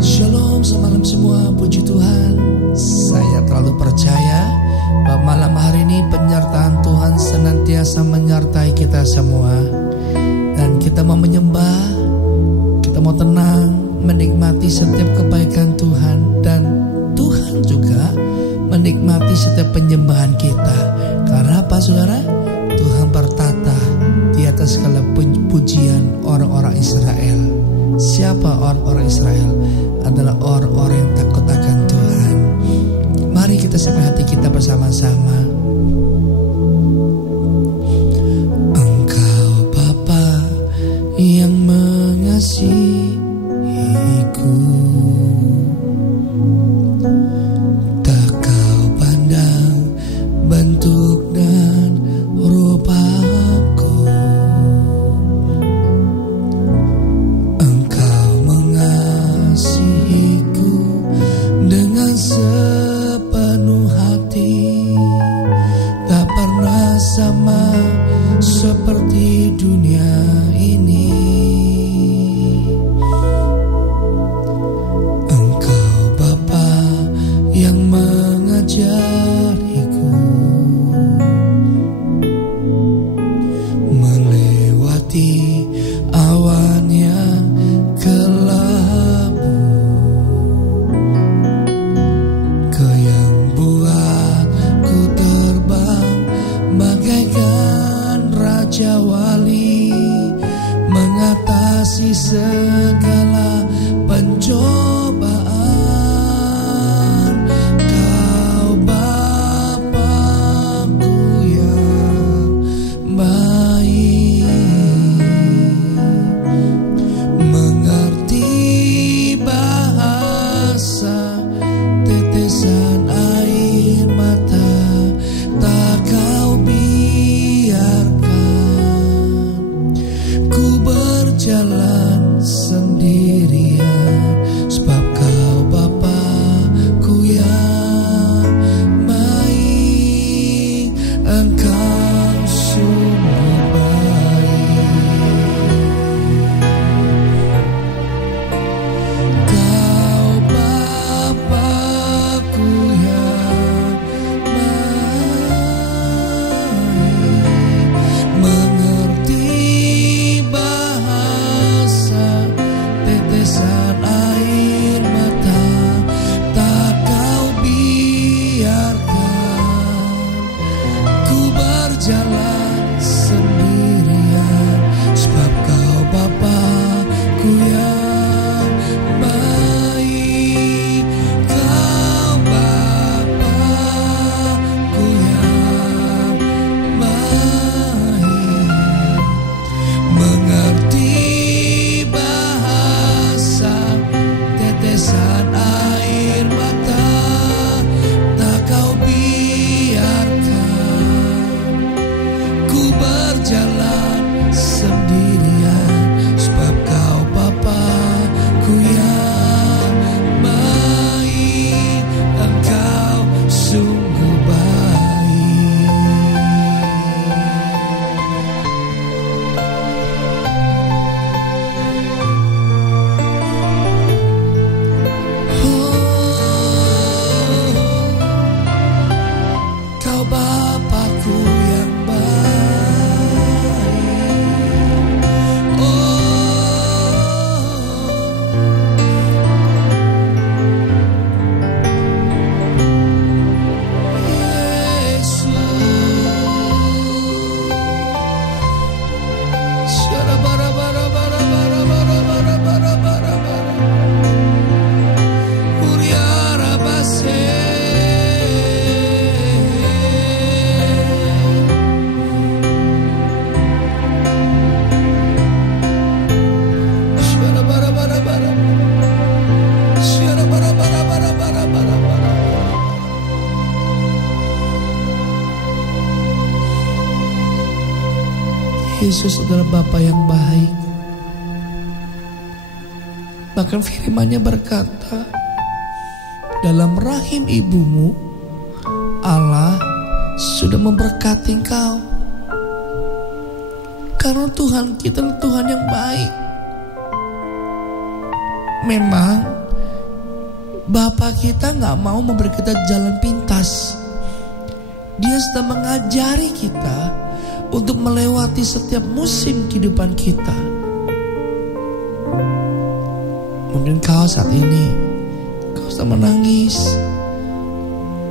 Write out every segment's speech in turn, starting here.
Shalom semalam semua, puji Tuhan. Saya terlalu percaya bahwa malam hari ini penyertaan Tuhan senantiasa menyertai kita semua. Dan kita mau menyembah, kita mau tenang, menikmati setiap kebaikan Tuhan. Dan Tuhan juga menikmati setiap penyembahan kita. Karena apa saudara? Tuhan bertata di atas segala pujian orang-orang Israel. Siapa orang-orang Israel? Adalah orang-orang yang takut akan Tuhan. Mari kita siapkan hati kita bersama-sama. Engkau Bapa yang mengasihiku, tak kau pandang bentuk dan rupaku. Engkau mengasihiku dengan sepenuh hati, tak pernah sama seperti dunia ini. Engkau Bapa yang mengajariku melewati awan yang kelabu. Kau yang buatku terbang bagaikan raja wali, mengatasi segala pencobaan. Kau Bapakku yang baik, mengerti bahasa tetesan air mata, tak kau biarkan ku berjalan sendirian, sebab kau Bapakku yang baik. Engkau sungguh baik. Kau Bapakku yang baik, mengerti bahasa tetesan air mata, tak kau biarkan ku berjalan sendirian, sebab kau Bapakku yang baik. Kau Bapakku yang baik, mengerti bahasa tetesan air mata, tak kau biarkan ku berjalan sendirian, sebab kau Bapakku yang baik. Engkau sungguh baik. Kau Bapakku yang baik. Yesus. Syara bara bara bara bara bara bara bara bara bara. Uriara base. Syara bara bara bara. Syara bara bara bara bara bara bara. Yesus adalah Bapa yang baik. Bahkan firman-Nya berkata, dalam rahim ibumu Allah sudah memberkati engkau. Karena Tuhan kita adalah Tuhan yang baik. Memang Bapa kita gak mau memberi kita jalan pintas. Dia sedang mengajari kita untuk melewati setiap musim kehidupan kita. Mungkin kau saat ini kau sedang menangis.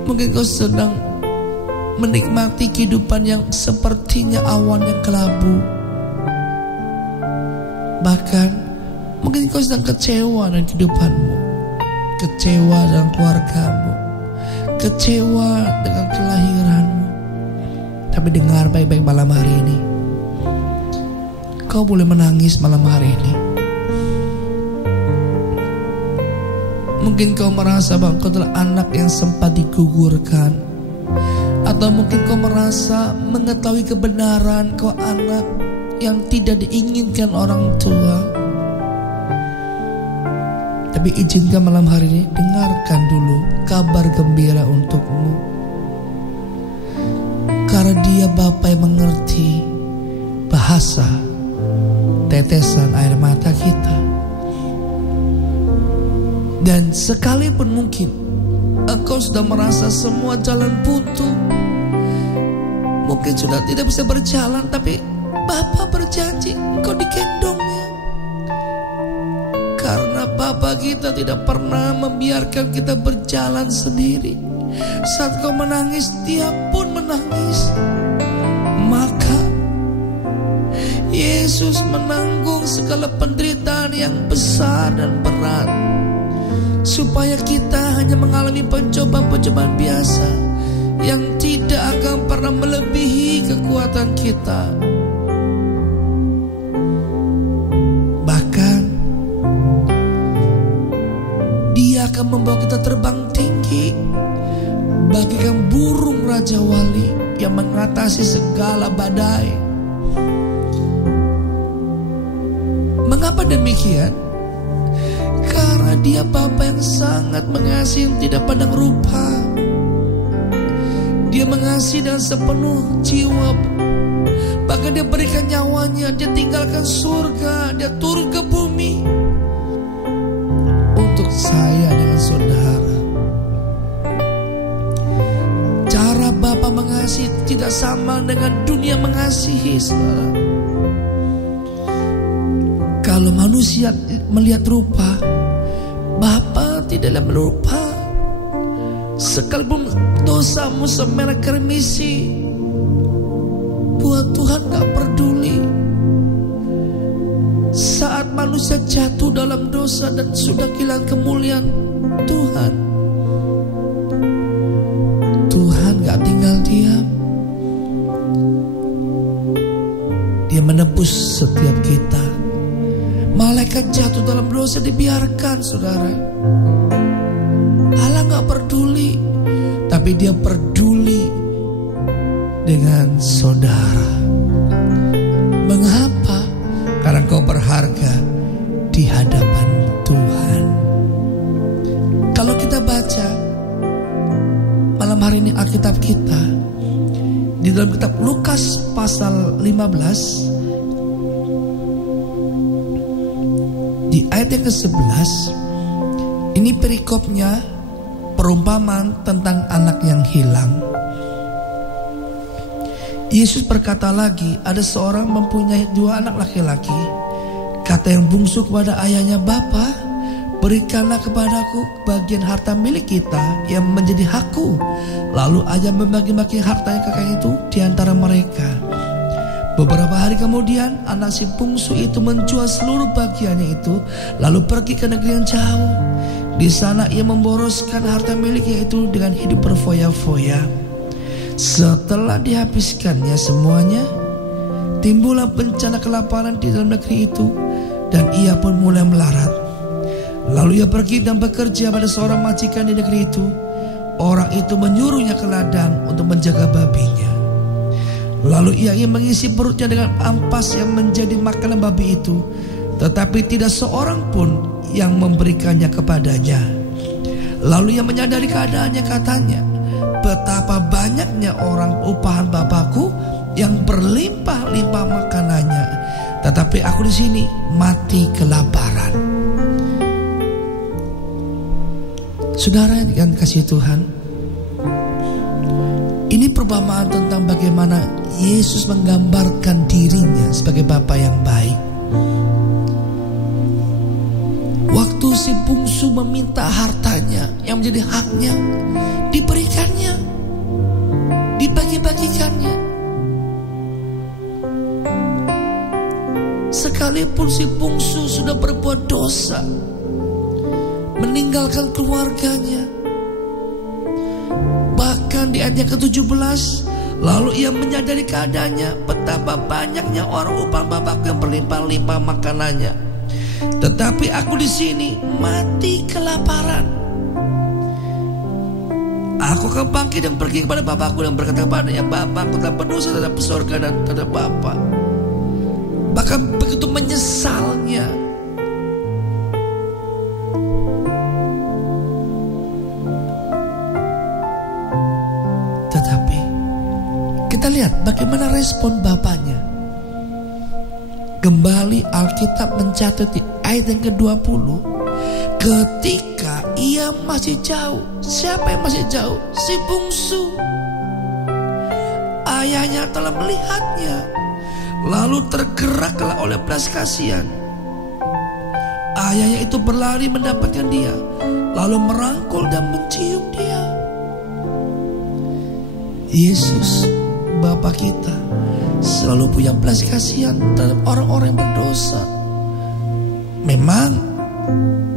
Mungkin kau sedang menikmati kehidupan yang sepertinya awan yang kelabu. Bahkan mungkin kau sedang kecewa dengan kehidupanmu, kecewa dengan keluargamu, kecewa dengan kelahiranmu. Tapi dengar baik-baik malam hari ini. Kau boleh menangis malam hari ini. Mungkin kau merasa bahwa kau adalah anak yang sempat digugurkan, atau mungkin kau merasa mengetahui kebenaran kau anak yang tidak diinginkan orang tua. Tapi izinkan malam hari ini dengarkan dulu kabar gembira untukmu. Karena Dia Bapa yang mengerti bahasa tetesan air mata kita. Dan sekalipun mungkin engkau sudah merasa semua jalan buntu, mungkin sudah tidak bisa berjalan, tapi Bapa berjanji engkau digendongnya. Karena Bapa kita tidak pernah membiarkan kita berjalan sendiri. Saat kau menangis, Dia pun menangis. Maka Yesus menanggung segala penderitaan yang besar dan berat, supaya kita hanya mengalami pencobaan-pencobaan biasa yang tidak akan pernah melebihi kekuatan kita. Bahkan Dia akan membawa kita terbang tinggi bagaikan burung Raja Wali yang mengatasi segala badai. Mengapa demikian? Karena Dia Bapa yang sangat mengasihi, yang tidak pandang rupa. Dia mengasihi dengan sepenuh jiwa. Bahkan Dia berikan nyawanya. Dia tinggalkan surga, Dia turun ke bumi untuk saya dengan saudara. Cara Bapa mengasihi tidak sama dengan dunia mengasihi, saudara. Kalau manusia melihat rupa, Bapa tidaklah melupa. Sekalipun dosamu semerah kermisi, buat Tuhan gak peduli. Saat manusia jatuh dalam dosa dan sudah kehilangan kemuliaan Tuhan, Tuhan gak tinggal diam. Dia menebus setiap kita. Malaikat jatuh dalam dosa dibiarkan, saudara. Allah gak peduli, tapi Dia peduli dengan saudara. Mengapa? Karena kau berharga di hadapan Tuhan. Kalau kita baca malam hari ini Alkitab kita, di dalam kitab Lukas pasal 15, di ayat yang ke-11, ini perikopnya perumpamaan tentang anak yang hilang. Yesus berkata lagi, ada seorang mempunyai 2 anak laki-laki. Kata yang bungsu kepada ayahnya, "Bapa, berikanlah kepadaku bagian harta milik kita yang menjadi hakku." Lalu ayah membagi-bagi hartanya kakak itu di antara mereka. Beberapa hari kemudian anak si bungsu itu menjual seluruh bagiannya itu, lalu pergi ke negeri yang jauh. Di sana ia memboroskan harta miliknya itu dengan hidup berfoya-foya. Setelah dihabiskannya semuanya, timbullah bencana kelaparan di dalam negeri itu, dan ia pun mulai melarat. Lalu ia pergi dan bekerja pada seorang majikan di negeri itu. Orang itu menyuruhnya ke ladang untuk menjaga babinya. Lalu ia ingin mengisi perutnya dengan ampas yang menjadi makanan babi itu, tetapi tidak seorang pun yang memberikannya kepadanya. Lalu ia menyadari keadaannya, katanya, "Betapa banyaknya orang upahan Bapakku yang berlimpah-limpah makanannya, tetapi aku di sini mati kelaparan." Saudara yang kasih Tuhan, ini perumpamaan tentang bagaimana Yesus menggambarkan dirinya sebagai Bapa yang baik. Waktu si bungsu meminta hartanya yang menjadi haknya, diberikannya, dibagi-bagikannya. Sekalipun si bungsu sudah berbuat dosa, meninggalkan keluarganya, bahkan di ayat yang ke-17, lalu ia menyadari keadaannya, betapa banyaknya orang upah Bapakku yang berlimpah-limpah makanannya, tetapi aku di sini mati kelaparan. Aku akan bangkit dan pergi kepada Bapakku dan berkata kepadanya, Bapakku telah berdosa terhadap surga dan terhadap Bapa. Bahkan begitu menyesalnya. Tetapi kita lihat bagaimana respon bapaknya. Kembali Alkitab mencatat di ayat yang ke-20, ketika ia masih jauh. Siapa yang masih jauh? Si bungsu. Ayahnya telah melihatnya, lalu tergeraklah oleh belas kasihan. Ayahnya itu berlari mendapatkan dia, lalu merangkul dan mencium dia. Yesus, Bapa kita, selalu punya belas kasihan terhadap orang-orang yang berdosa. Memang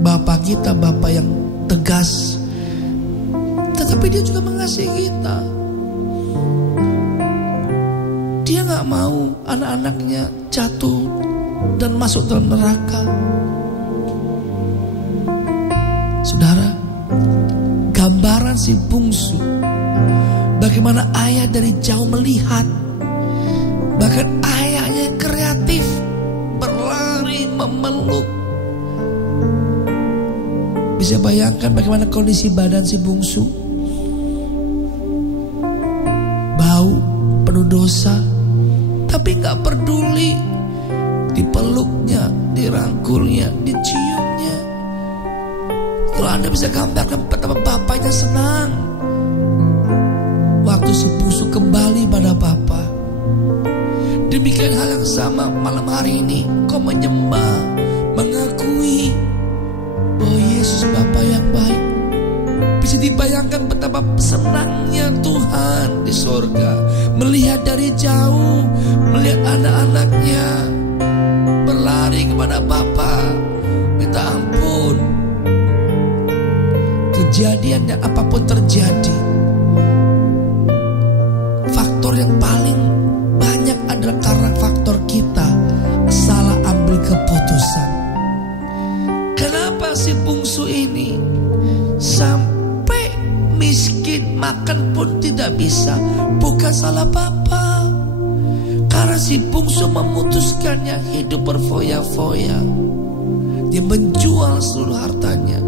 Bapa kita Bapa yang tegas, tetapi dia juga mengasihi kita. Dia gak mau anak-anaknya jatuh dan masuk dalam neraka. Saudara, gambaran si bungsu, bagaimana ayah dari jauh melihat, bahkan ayahnya yang kreatif, berlari memeluk. Bisa bayangkan bagaimana kondisi badan si bungsu, bau, penuh dosa, tapi gak peduli. Dipeluknya, dirangkulnya, diciumnya. Kalau Anda bisa gambarkan betapa bapaknya senang waktu si bungsu kembali pada Bapa. Demikian hal yang sama malam hari ini, kau menyembah, mengakui bahwa Yesus Bapa yang baik. Bisa dibayangkan betapa senangnya Tuhan di sorga, melihat dari jauh, melihat anak-anaknya berlari kepada Bapa, minta ampun. Kejadiannya apapun terjadi, faktor yang paling banyak adalah karena faktor kita salah ambil keputusan. Kenapa si bungsu ini sampai miskin, makan pun tidak bisa? Bukan salah Bapa, karena si bungsu memutuskannya hidup berfoya-foya. Dia menjual seluruh hartanya.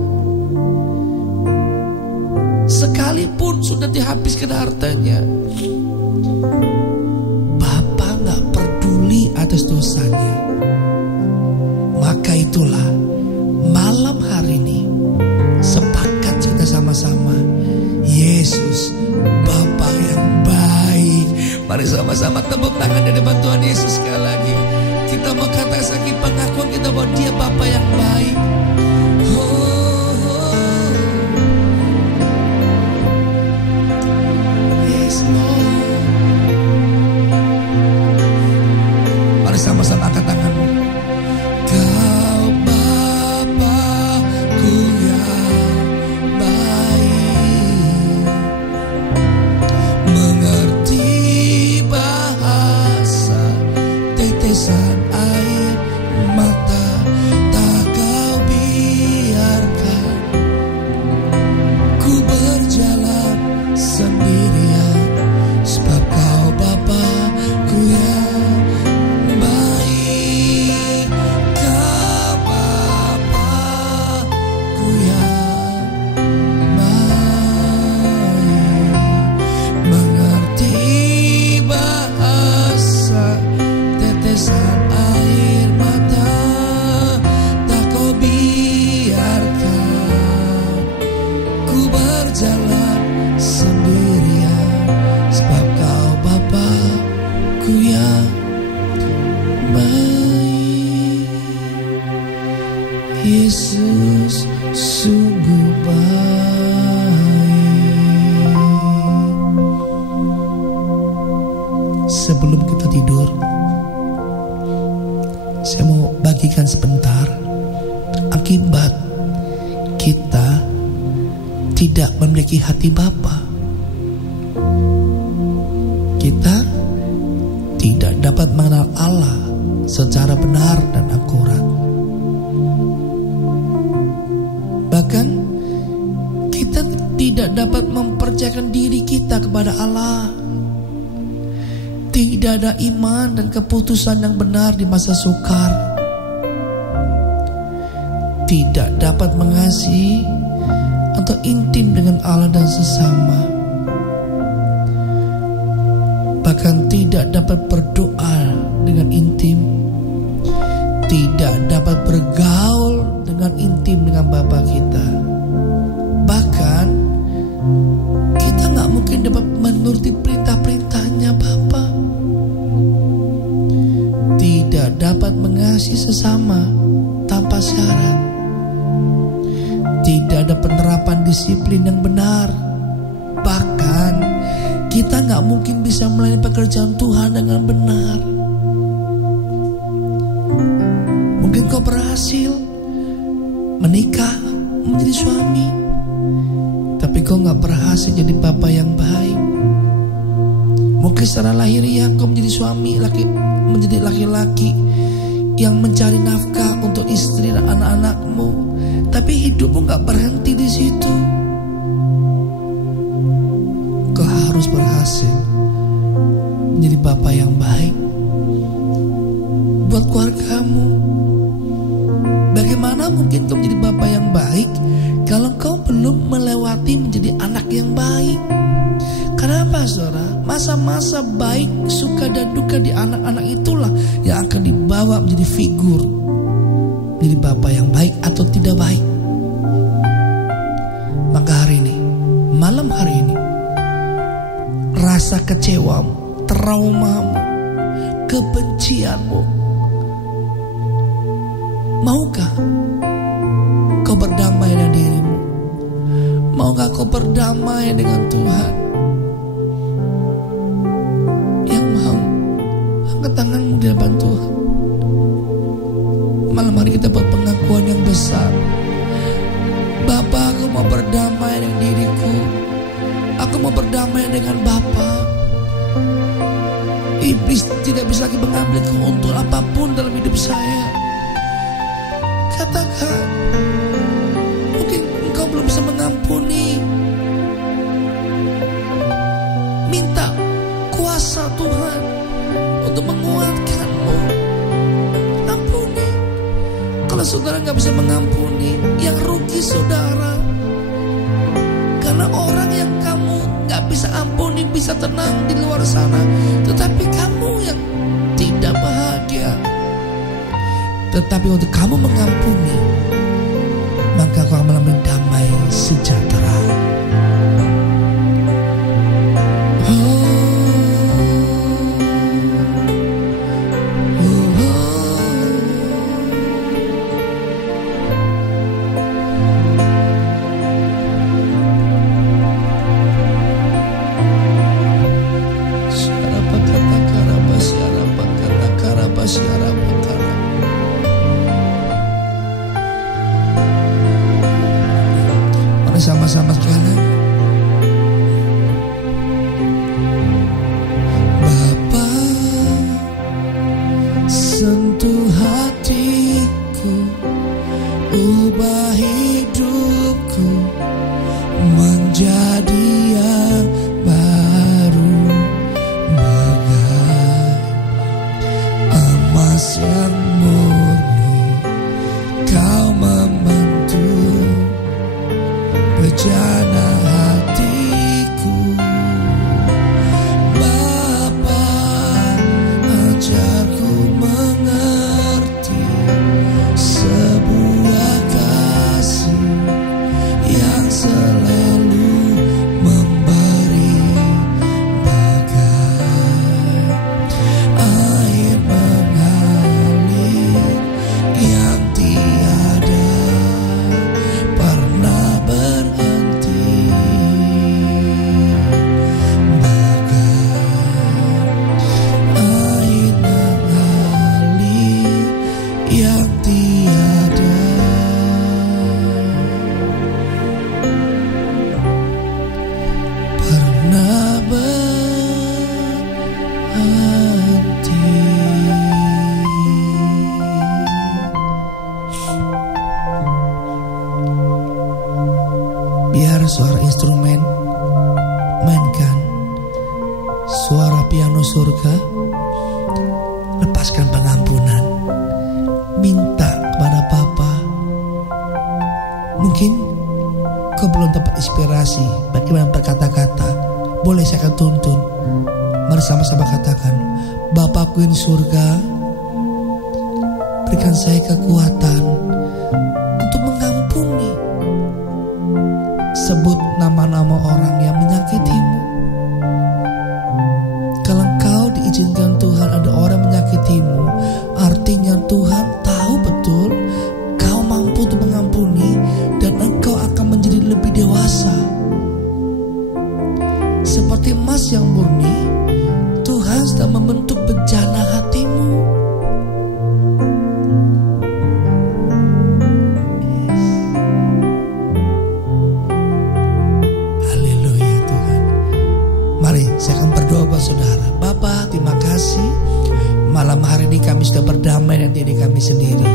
Sekalipun sudah dihabiskan hartanya, Bapa gak peduli atas dosanya. Maka itulah malam hari ini sepakat kita sama-sama, Yesus Bapa yang baik. Mari sama-sama tepuk tangan di depan Tuhan Yesus sekali lagi. Kita mau katakan pengakuan kita bahwa Dia Bapa yang baik. Mari sama-sama angkat tanganmu. Kau Bapakku yang baik, mengerti bahasa tetesan air mata, tak kau Yesus sungguh baik. Sebelum kita tidur, saya mau bagikan sebentar akibat kita tidak memiliki hati Bapa. Kita tidak dapat mengenal Allah secara benar dan akurat. Bahkan kita tidak dapat mempercayakan diri kita kepada Allah. Tidak ada iman dan keputusan yang benar di masa sukar. Tidak dapat mengasihi atau intim dengan Allah dan sesama. Bahkan tidak dapat berdoa dengan intim. Tidak dapat bergaul dengan intim dengan Bapa kita. Bahkan kita gak mungkin dapat menuruti perintah-perintahnya Bapa. Tidak dapat mengasihi sesama tanpa syarat. Tidak ada penerapan disiplin yang benar. Bahkan kita gak mungkin bisa melayani pekerjaan Tuhan dengan benar. Mungkin kau berhasil menikah, menjadi suami, tapi kau gak berhasil jadi bapa yang baik. Mungkin secara lahiriah kau menjadi suami, menjadi laki-laki yang mencari nafkah untuk istri dan anak-anakmu, tapi hidupmu gak berhenti di situ. Kau harus berhasil menjadi bapa yang baik buat keluargamu. Bagaimana mungkin kau menjadi bapa yang baik kalau kau belum melewati menjadi anak yang baik? Kenapa saudara? Masa-masa baik, suka dan duka di anak-anak itulah yang akan dibawa menjadi figur menjadi bapa yang baik atau tidak baik. Maka hari ini, malam hari ini, rasa kecewamu, traumamu, kebencianmu, maukah kau berdamai dengan dirimu? Maukah kau berdamai dengan Tuhan? Yang mau, angkat tanganmu di hadapan Tuhan. Malam hari kita buat pengakuan yang besar. Bapa, aku mau berdamai dengan diriku. Aku mau berdamai dengan Bapa. Iblis tidak bisa lagi mengambil keuntungan apapun dalam hidup saya. Katakan, mungkin engkau belum bisa mengampuni. Minta kuasa Tuhan untuk menguatkanmu. Ampuni. Kalau saudara gak bisa mengampuni, yang rugi saudara. Karena orang yang kamu gak bisa ampuni bisa tenang di luar sana, tetapi kamu yang tidak bahagia. Tetapi untuk kamu mengampuni, maka kau akan mengalami damai sejahtera. Sama-sama sekali. Bapa, sentuh hatiku, ubah hidupku menjadi yang baru, bagai emas yang murni. Kau membentuk bejana hatiku. Bapa, ajarku mengerti sebuah kasih yang selalu membawa Biar suara instrumen mainkan suara piano surga. Lepaskan pengampunan, minta kepada Bapa. Mungkin kau belum dapat inspirasi bagaimana berkata-kata. Boleh saya akan tuntun. Mari sama-sama katakan, Bapakku di surga, berikan saya kekuatan untuk mengampuni. Sebut nama-nama orang yang menyakitimu. Kalau engkau diizinkan Tuhan ada orang menyakitimu, artinya Tuhan tahu betul kau mampu untuk mengampuni dan engkau akan menjadi lebih dewasa. Seperti emas yang murni, Tuhan sedang membentuk bejana hatimu. Haleluya Tuhan. Mari saya akan berdoa buat saudara. Bapa, terima kasih. Malam hari ini kami sudah berdamai dengan diri kami sendiri.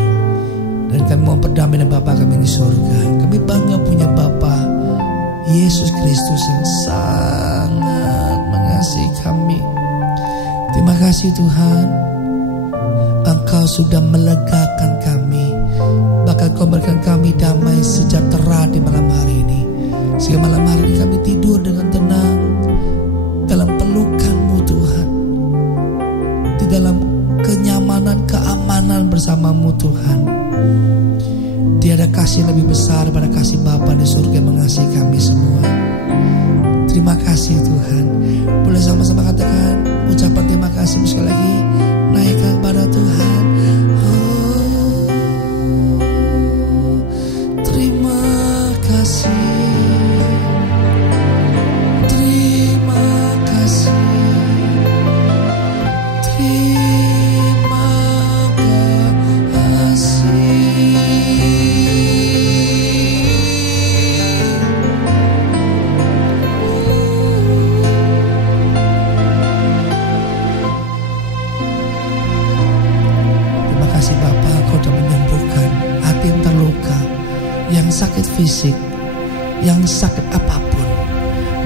Dan kami mau berdamai dengan Bapa kami di surga. Kami bangga punya Bapa Yesus Kristus yang sangat mengasihi kami. Terima kasih Tuhan, Engkau sudah melegakan kami. Bahkan Kau memberikan kami damai sejahtera di malam hari ini. Sehingga malam hari ini kami tidur dengan tenang dalam pelukan-Mu Tuhan, di dalam kenyamanan, keamanan bersama-Mu Tuhan. Tiada kasih lebih besar pada kasih Bapa di surga yang mengasihi kami semua. Terima kasih Tuhan. Boleh sama-sama katakan ucapan terima kasih sekali lagi. Naikkan pada Tuhan. Oh, terima kasih. Terima kasih. Terima kasih. Yang sakit fisik, yang sakit apapun,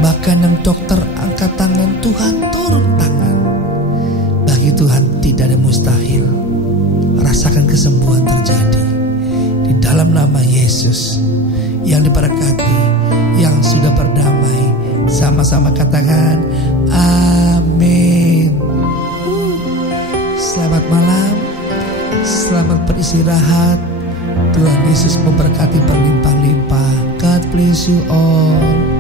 bahkan yang dokter angkat tangan, Tuhan turun tangan. Bagi Tuhan tidak ada mustahil. Rasakan kesembuhan terjadi di dalam nama Yesus yang diberkati, yang sudah berdamai. Sama-sama katakan amin. Selamat malam, selamat beristirahat. Tuhan Yesus memberkati berlimpah-limpah. God bless you all.